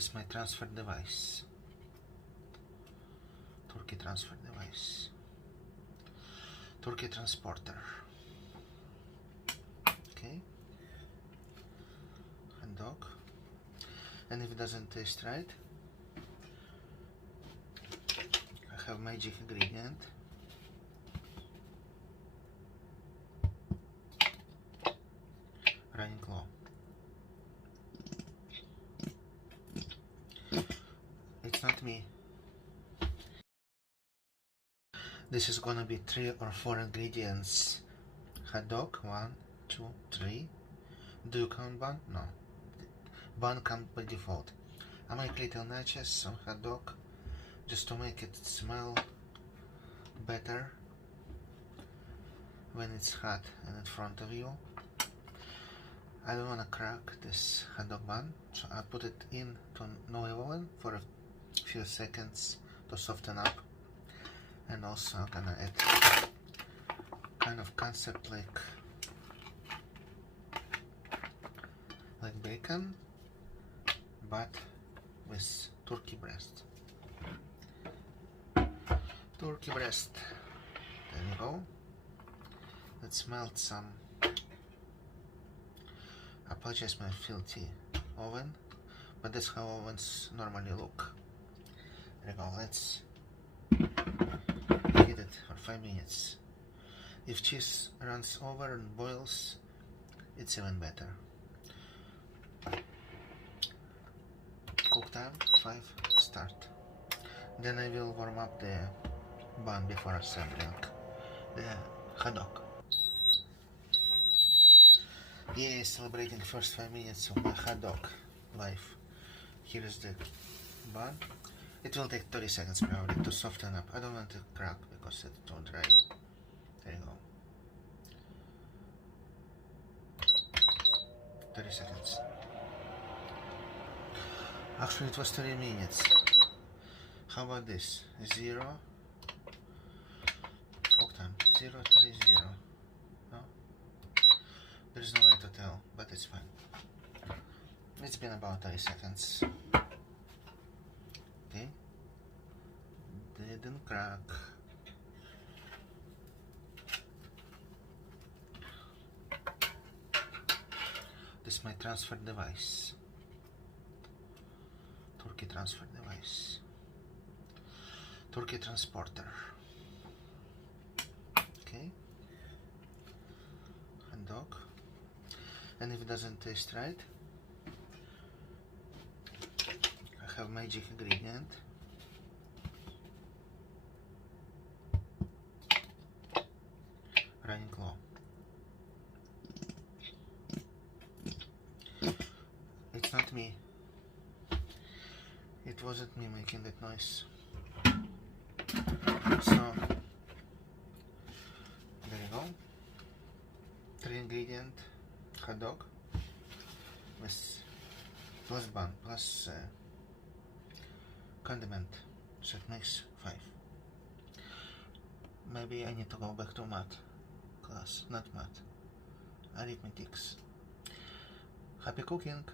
This is my transfer device. Turkey transfer device. Turkey transporter. Okay. Hot dog. And if it doesn't taste right, I have magic ingredient. Running low. It's not me. This is gonna be 3 or 4 ingredients. Hot dog, 1, 2, 3. Do you count bun? No. Bun comes by default. I make little notches on hot dog just to make it smell better when it's hot and in front of you. I don't want to crack this hot dog bun, so I put it into no oven for a few seconds to soften up. And also I'm gonna add kind of concept like bacon, but with turkey breast. Turkey breast. There you go. Let's melt some. I apologize my filthy oven, but that's how ovens normally look. There you go. Let's heat it for 5 minutes. If cheese runs over and boils, it's even better. Cook time 5, start. Then I will warm up the bun before assembling the hot dog. Yay, celebrating first 5 minutes of my hot dog life. Here is the bun. It will take 30 seconds probably to soften up. I don't want to crack because it's too dry. There you go. 30 seconds. Actually it was 30 minutes. How about this? 0. Cook time. 0, 3, 0. No? There's no way to tell, but it's fine. It's been about 30 seconds. Okay. Didn't crack. This is my transfer device. Turkey transfer device. Turkey transporter. Okay. Hot dog. And if it doesn't taste right, I have magic ingredient. Running low. It's not me. It wasn't me making that noise. So there you go. 3 ingredient hot dog with plus bun plus condiment, so it makes 5. Maybe I need to go back to math class, not math, arithmetics. Happy cooking!